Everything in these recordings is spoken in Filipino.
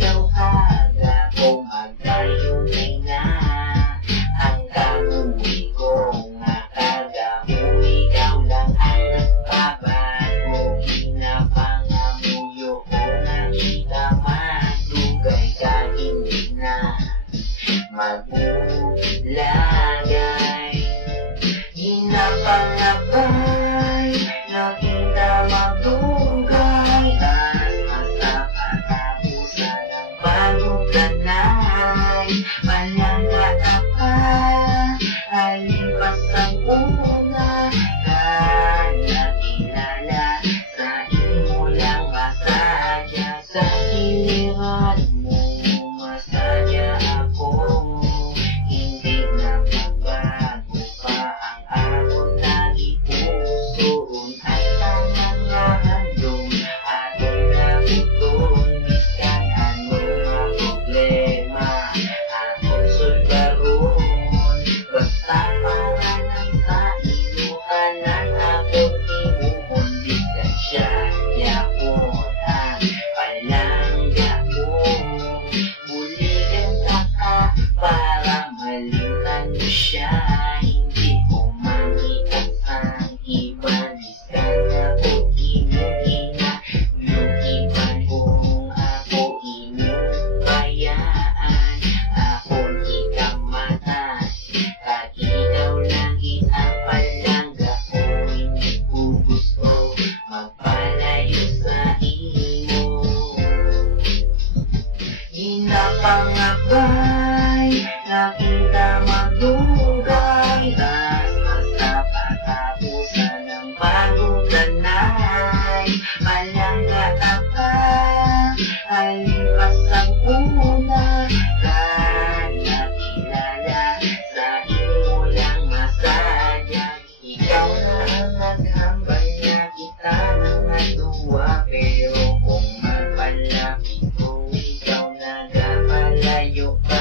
tawhada ko magkayunay na. Hanggang uwi ko nakada mo, ikaw lang ang nagbabago. Pinapangamuyo ko nakita madugay ka, hindi na magulagay. Hinapangabay, nakita magdugay, at masapatapusan ang pagbukanay. Malangata pa, halipas ang una, kaya kilala sa imo lang masadya. Sa iliran mo masadya ako, hindi na magbago pa ang akong nalipusoon. At ang mga handong atong nabuton, biskan ano nga problema akong sulbaron. Basta para lang sa iluhanan akong timuhon, biskan siya yapon ang palangga mo. Buligan ka para malintan mo siya, hindi ko mangitas ang iba. Biskan ako inuhina, lukipan kung ako inubayaan. Akong ikamatan, at ikaw langit ang palangga ko. Hindi ko gusto magpalayo sa imo. Hinapangabay, nakita magdugay, at masapatapusan ang pagbukanay. Malangata pa, halipas ang una, kaya kilala sa imo lang masadya. Ikaw na ang naghambal na kita ng natuwa, pero kung magpalapit ko, ikaw nagapalayo pa.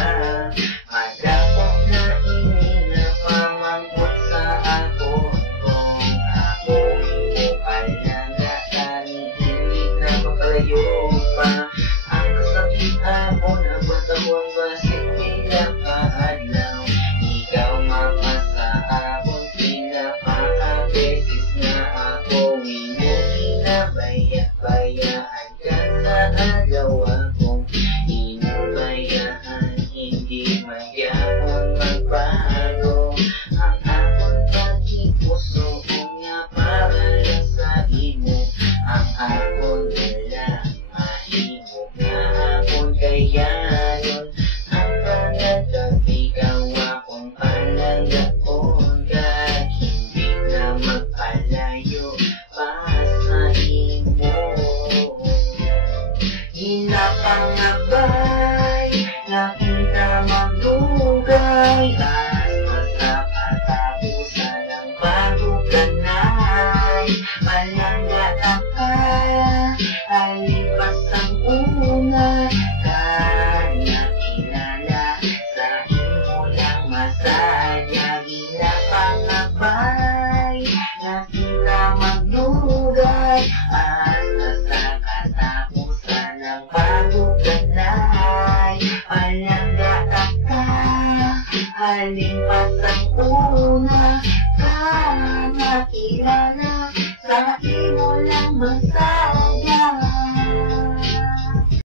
Madapok na inina pamangkot sa ako, kung ako imo palangatan, hindi na mapalayo pa. Ang kasakit hapon, ang matahon basit bilang kaadlaw. Ikaw mapasa akong pinapakabeses na ako inubinabaya-bayaan ka sa agaw akong inubayaan. Hindi magyapon magbago ang akong pagkipuso, kung nga para lang sa imo ang akong dala. Mahimo nga akong kayanon, ang pangatag ikaw akong palanggaon. Kahit hindi na magpalayo pa sa imo. Hinapangabay, nakita magdugay, at masapatapusan ang pagbukanay. Malangata pa, halipas ang una, kaya kilala sa imo lang masadya. Hinapangabay, nakita magdugay, at masapatapusan ang pagbukanay. Malangata ka, halipas